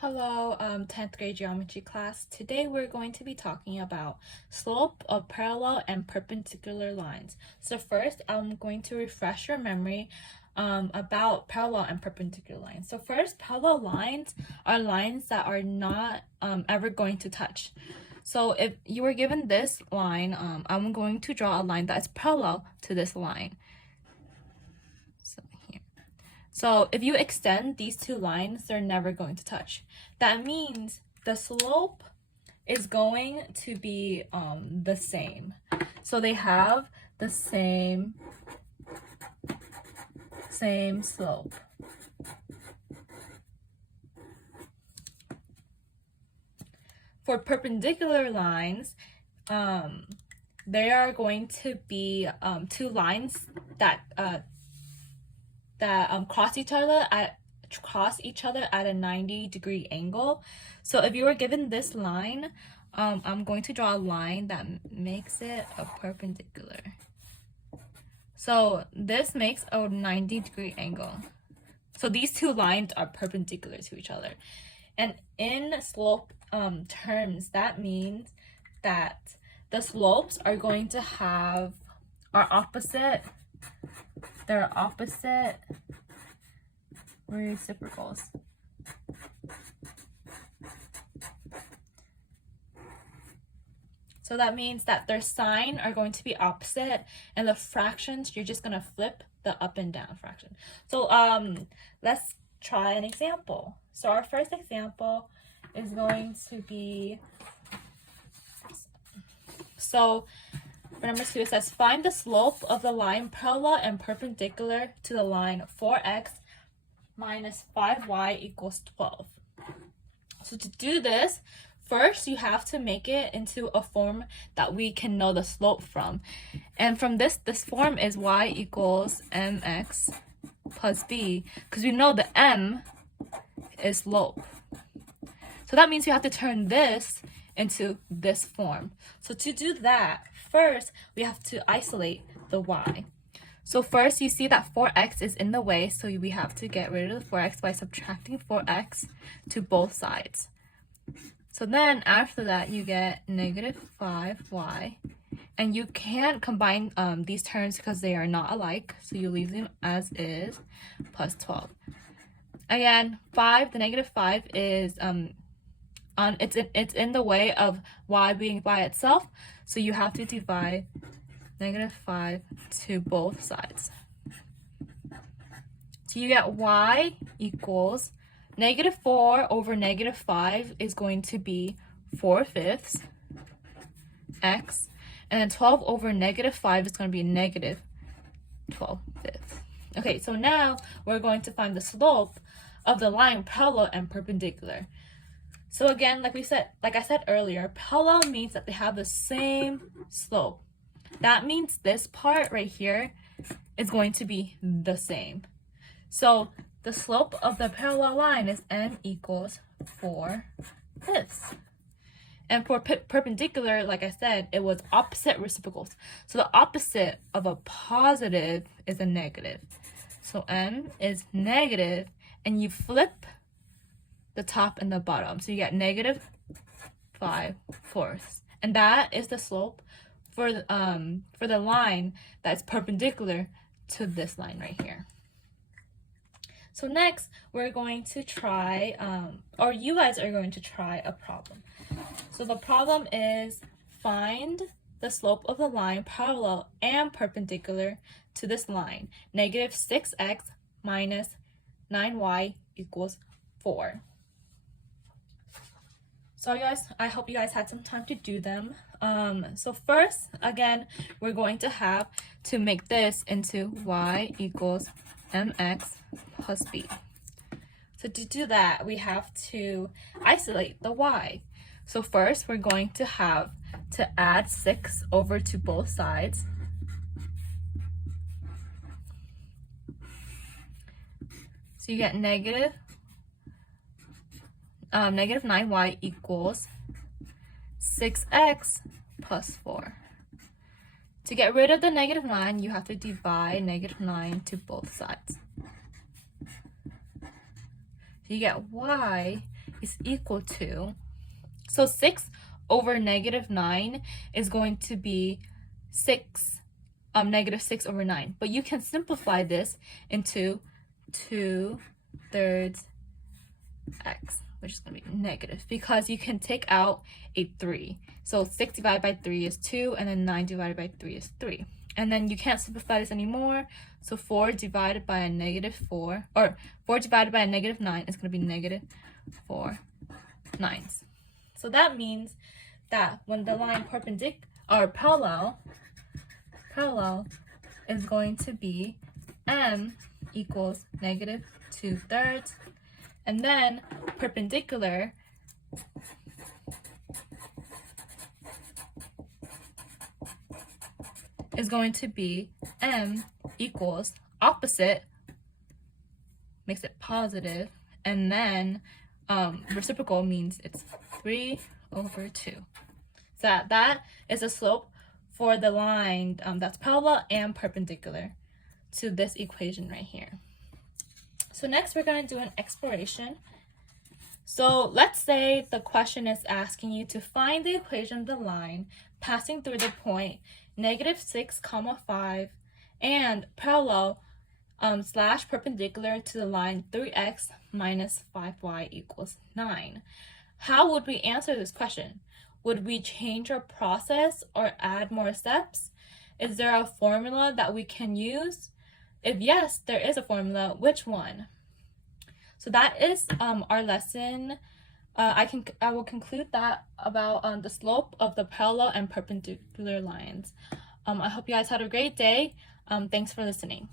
Hello, 10th grade geometry class. Today we're going to be talking about slope of parallel and perpendicular lines. So first, I'm going to refresh your memory about parallel and perpendicular lines. So first, parallel lines are lines that are not ever going to touch. So if you were given this line, I'm going to draw a line that is parallel to this line. So if you extend these two lines, they're never going to touch. That means the slope is going to be the same. So they have the same slope. For perpendicular lines, they are going to be two lines that cross each other at a 90-degree angle. So if you were given this line, I'm going to draw a line that makes it a perpendicular. So this makes a 90-degree angle. So these two lines are perpendicular to each other. And in slope terms, that means that the slopes are going to have opposite reciprocals. So that means that their sign are going to be opposite, and the fractions, you're just going to flip the up and down fraction. So let's try an example. So our first example is going to be, so for number 2, it says find the slope of the line parallel and perpendicular to the line 4x minus 5y equals 12. So to do this, first you have to make it into a form that we can know the slope from. And from this form is y equals mx plus b, because we know the m is slope. So that means you have to turn this into this form. So to do that, first we have to isolate the y. So first you see that 4x is in the way, so we have to get rid of the 4x by subtracting 4x to both sides. So then after that you get negative 5y, and you can't combine these terms because they are not alike, so you leave them as is, plus 12. Again, the negative 5 is it's in the way of y being by itself, so you have to divide negative 5 to both sides. So you get y equals negative 4 over negative 5 is going to be 4/5 x, and then 12 over negative 5 is going to be negative 12/5. Okay, so now we're going to find the slope of the line parallel and perpendicular. So again, like I said earlier, parallel means that they have the same slope. That means this part right here is going to be the same. So the slope of the parallel line is m equals 4/5. And for perpendicular, like I said, it was opposite reciprocals. So the opposite of a positive is a negative. So m is negative, and you flip the top and the bottom. So you get negative 5/4. And that is the slope for the line that's perpendicular to this line right here. So next, we're going to try, or you guys are going to try a problem. So the problem is find the slope of the line parallel and perpendicular to this line, negative 6x minus 9y equals 4. So guys, I hope you guys had some time to do them. So first, again, we're going to have to make this into y equals mx plus b. So to do that, we have to isolate the y. So first, we're going to have to add 6 over to both sides. So you get negative 9y equals 6x plus 4. To get rid of the negative 9, you have to divide negative 9 to both sides. So you get y is equal to, so 6 over negative 9 is going to be negative 6 over 9. But you can simplify this into 2/3 x, which is going to be negative, because you can take out a 3. So 6 divided by 3 is 2, and then 9 divided by 3 is 3. And then you can't simplify this anymore, so 4 divided by a negative 4, or 4 divided by a negative 9 is going to be negative 4 9s. So that means that when the line parallel is going to be m equals negative 2/3, and then perpendicular is going to be m equals opposite, makes it positive, and then reciprocal means it's 3/2. So that is the slope for the line that's parallel and perpendicular to this equation right here. So next we're going to do an exploration. So let's say the question is asking you to find the equation of the line passing through the point -6, 5 and parallel / perpendicular to the line 3x minus 5y equals 9. How would we answer this question? Would we change our process or add more steps? Is there a formula that we can use? If yes, there is a formula, which one? So that is our lesson. I will conclude that about the slope of the parallel and perpendicular lines. I hope you guys had a great day. Thanks for listening.